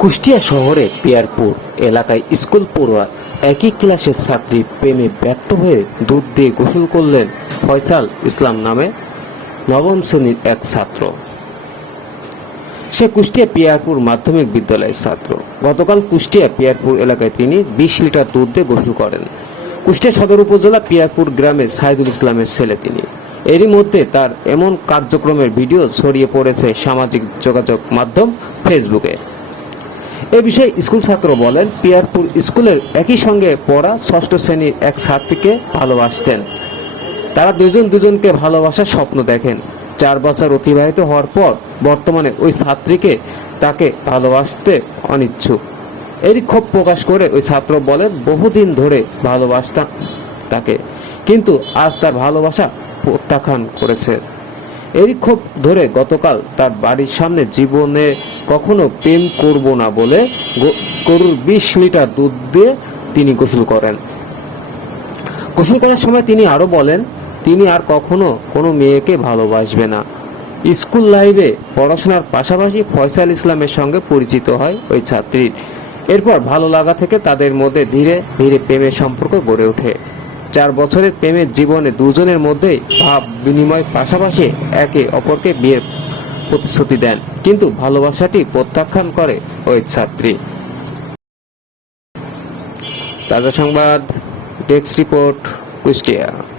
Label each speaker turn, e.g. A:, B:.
A: কুষ্টিয়া শহরে পিয়ারপুর এলাকায় স্কুল পড়ুয়া একই ক্লাসের ছাত্রী প্রেমে ব্যর্থ হয়ে দুধ দিয়ে গোসল করলেন ফয়সাল ইসলাম নামে নবম শ্রেণির এক ছাত্র। সে কুষ্টিয়া পিয়ারপুর মাধ্যমিক বিদ্যালয়ের ছাত্র। গতকাল কুষ্টিয়া পিয়ারপুর এলাকায় তিনি বিশ লিটার দুধ দিয়ে গোসল করেন। কুষ্টিয়া সদর উপজেলা পিয়ারপুর গ্রামে সাইদুল ইসলামের ছেলে তিনি। এরই মধ্যে তার এমন কার্যক্রমের ভিডিও ছড়িয়ে পড়েছে সামাজিক যোগাযোগ মাধ্যম ফেসবুকে। এ বিষয়ে স্কুল ছাত্র বলেন, পিয়ারপুর স্কুলের একই সঙ্গে পড়া ষষ্ঠ শ্রেণির এক ছাত্রীকে ভালোবাসতেন। তারা দুজন দুজনকে ভালোবাসার স্বপ্ন দেখেন। চার বছর অতিবাহিত হওয়ার পর বর্তমানে ওই ছাত্রীকে তাকে ভালোবাসতে অনিচ্ছুক। এরই ক্ষোভ প্রকাশ করে ওই ছাত্র বলেন, বহুদিন ধরে ভালোবাসতাম তাকে, কিন্তু আজ তার ভালোবাসা প্রত্যাখ্যান করেছে। এরই ক্ষোভ ধরে গতকাল তার বাড়ির সামনে জীবনে কখনো প্রেম করব না বলে গরুর বিশ লিটার দুধ দিয়ে তিনি গোসল করেন। গোসল করার সময় তিনি আরও বলেন, তিনি আর কখনো কোনো মেয়েকে ভালোবাসবে না। স্কুল লাইফে পড়াশোনার পাশাপাশি ফয়সাল ইসলামের সঙ্গে পরিচিত হয় ওই ছাত্রীর। এরপর ভালো লাগা থেকে তাদের মধ্যে ধীরে ধীরে প্রেমের সম্পর্ক গড়ে ওঠে। চার বছরের প্রেমের জীবনে দুজনের মধ্যে ভাব বিনিময় পাশাপাশি একে অপরকে বিয়ের প্রতিশ্রুতি দেন। কিন্তু ভালোবাসাটি প্রত্যাখ্যান করে ওই ছাত্রী। তাজা সংবাদ, ডেস্ক রিপোর্ট, কুষ্টিয়া।